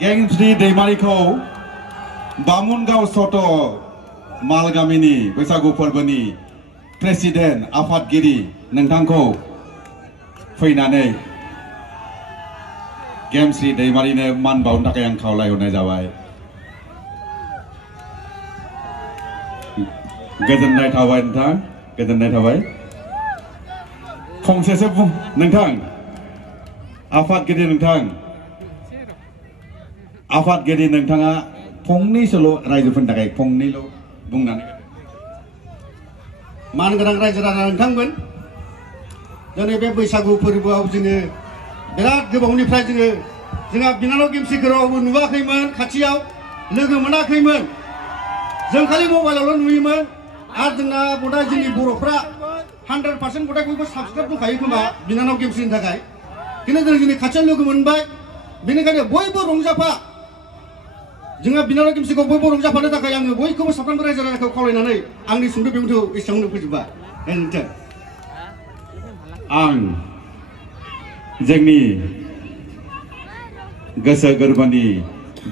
गेंस्रि दैमारिखौ बामुनगाव सट मालगामिनि बैसागु फोरबोनि प्रेसिडेन्ट आफादगिरि नोंथांखौ फैनानै गेंस्रि दैमारिनो मान बावनो थाखाय आं खावलायहरनाय जाबाय। गोजोननाय थाबाय नोंथां, गोजोननाय थाबाय। फंसेसो बुं नोंथां, आफादगिरि नोंथां, आफादगिरि नोंथाङा फंनैसोल' रायजोफोरनि थाखाय फंनैल' बुंनानै मानगोनां रायजो राजा नोंथांमोन, दिनै बे बैसागु फोरबोआव जोङो बिराद गोबावनिफ्राय जोंहा बिनानाव गेमस्रिखौ रावबो नुवाखैमोन, खाथियाव लोगो मोनाखैमोन, जों खालि मबाइलावल' नुयोमोन। आरो जोंना बदाय जोंनि बर'फ्रा 100% बदाय बयबो साबसक्राइब दंखायो खोमा बिनानाव गेमस्रिनि थाखाय, खिन्थु जों जोंनि खाथियाव लोगो मोनबाय, बेनिखायनो बयबो रंजाफा, जोंहा बिनानाव गेमस्रिखौ बयबो रंजाफानो थाखाय आङो बयखौबो साफ्रोमबो रायजो राजाखौ खावलायनानै आंनि सुंद' बिबुंथिखौ एसेयावनो फोजोबबाय। गोजोन्थों। आं जोंनि गोसो गोरबोनि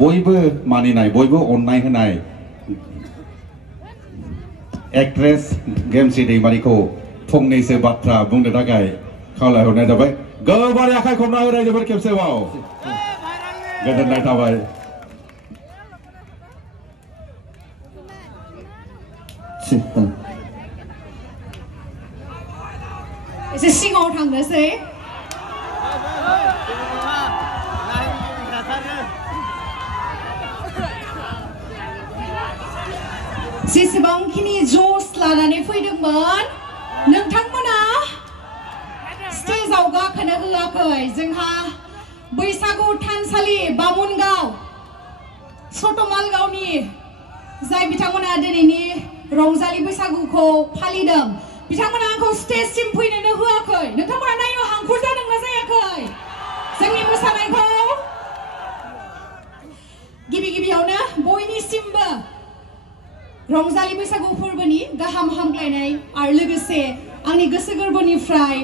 बयबो मानिनाय, बयबो अननाय होनाय एक्ट्रेस गेमस्रि दैमारिखौ फंनैसो बाथ्रा बुंनो थाखाय खावलायहरनाय जाबाय। गोबारै आखाइ खबना हो रायजोफोर खेबसेबाव। गोजोननाय थाबाय। एसे सिगाङाव थांनोसै। जेसेबांखिनि जस लानानै फैदोंमोन नोंथांमोना स्टेजाव गाखोनो होआखै। जोंहा बैसागु थानसालि बामुनगाव सटमालगावनि जाय बिथांमोना दिनैनि रंजालि बैसागुखौ फालिदों, बिथांमोना आंखौ स्टेजसिम फैनोनो होआखै। नोंथांमोना नायनो हांखुर जादोंना जायाखै जोंनि मोसानायखौ? गिबियावनो बयनिसिमबो रंजालि बैसागु फोरबोनि गाहाम हामलायनाय आरो लोगोसे आंनि गोसो गोरबोनिफ्राय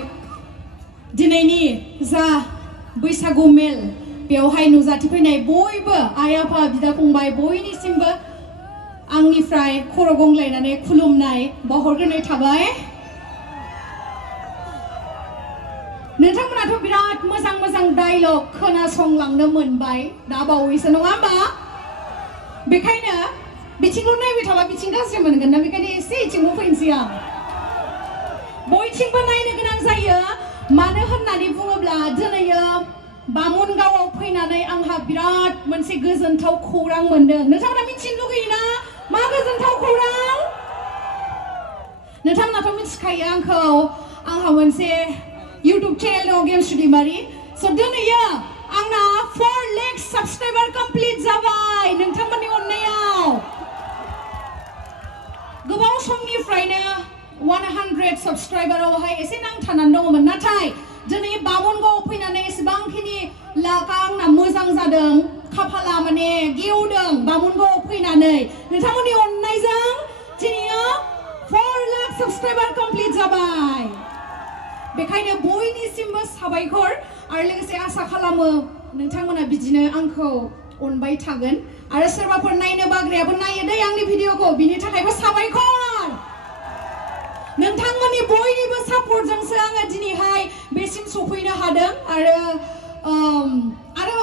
दिनैनि जा बैसागु मेल बेवहाय नुजाथिफैनाय बयबो आइ आफा बिदा फंबाय बयनिसिमबो आंनिफ्राय खर' गंग्लायनानै खुलुमनाय बावहरग्रोनाय थाबाय। नोंथांमोनाथ' बिराद मोजां मोजां डायलग खोनासंलांनो मोनबाय दा बावैसो, नङा होमबा? बेखायनो बिथिंल' नायबाय थाबा बिथिं गाज्रि मोनगोन ना, बेखायनो एसे इथिंबो फैनोसै आं। बयथिंबो नायनो गोनां जायो, मानो होननानै बुङोब्ला दिनैयो बामुनगावआव फैनानै आंहा बिराद मोनसे गोजोनथाव खौरां मोनदों। नोंथांमोना मिथिनो लुगैयोना मा गोजोनथाव खौरां? नोंथांमोनाथ' मिथिखायो आंहा मोनसे इउटुब चेनेल दं गेमस्रि दैमारि। स' दिनैयो आंना 4 लाख साबस्क्राइबार कमप्लिट जाबाय नोंथांमोननि अननायाव। गोबाव समनिफ्रायनो 100 साबस्क्राइबारावहाय एसे नांथानानै दङमोन, नाथाय दिनै बामुनगावआव फैनानै एसेबांखिनि लाखा आंना मोजां जादों, खाफाला माने गेवदों बामुनगावआव फैनानै। नोंथांमोननि अननायजों दिनैयो 4 लाख साबस्क्राइबार कमप्लिट जाबाय। बेखायनो बयनिसिमबो साबायखर आरो लोगोसे आसा खालामो नोंथांमोना बिदिनो आंखौ अनबाय थागोन आरो सोरबाफोर नायनो बाग्रायाबो नायो दै आंनि भिडिअखौ, बिनि थाखायबो साबायखर। नोंथांमोननि बयनिबो सापर्टजोंसो आङो दिनैहाय बेसिम सफैनो हादों आरो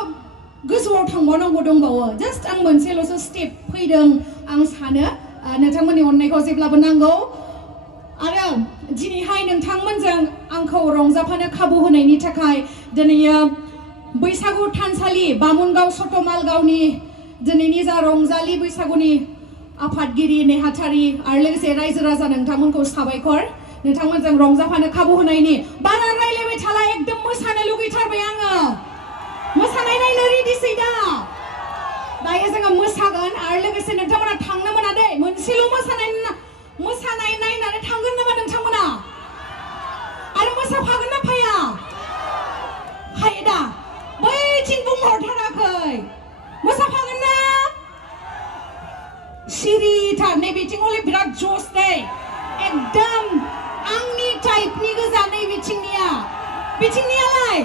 गोजौआव थांबावनांगौ दंबावो। जास्ट आं मोनसेल'सो स्टेप फैदों आं सानो। नोंथांमोननि अननायखौ जेब्लाबो नांगौ आरो दिनैहाय नोंथांमोनजों आंखौ रंजाफानो खाबु होनायनि थाखाय दिनैयो बैसागु थानसालि बामुनगाव सटमालगावनि दिनैनि जा रंजालि बैसागुनि आफादगिरि नेहाथारि आरो लोगोसे रायजो राजा नोंथांमोनखौ साबायखर। नोंथांमोनजों रंजाफानो खाबु होनायनि। बारा रायलायबाय थाला, एकदम मोसानो लुगैथारबाय आङो। मोसानाय नायनो रेडिसै दा? दायो जोङो मोसागोन आरो लोगोसे नोंथांमोना थांनो मोना दै। मोनसेल' मोसानाय नायनानै थांगोन नामा नोंथांमोना? आरो मोसाफागोन ना फाया? फायो दा? बैथिं बुंहरथाराखै। मोसाफागोन ना? सिरिथार, नै बिथिं हले बिराद जस दै, एकदम आंनि टाइपनि गोजा नै बिथिंनिया। बिथिंनियालाय?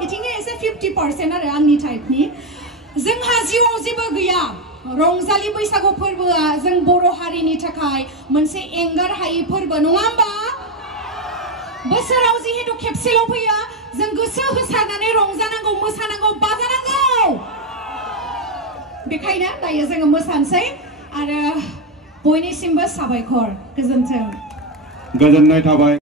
बिथिंनिया एसे 50% आरो आंनि टाइपनि। जिउआव जेबो गैया रंजालि बैसागु फोरबोआ जों बर' हारिनि थाखाय मोनसे एंगार हायै फोरबो नङा होमबा बोसोराव जिहेतु खेबसेल' फैयो जों गोसो होसारनानै रंजानांगौ मोसानांगौ बाजानांगौ बेखायनो दायो जोङो मोसानोसै आरो बयनिसिमबो साबायखर गोजोन्थों गोजोननाय थाबाय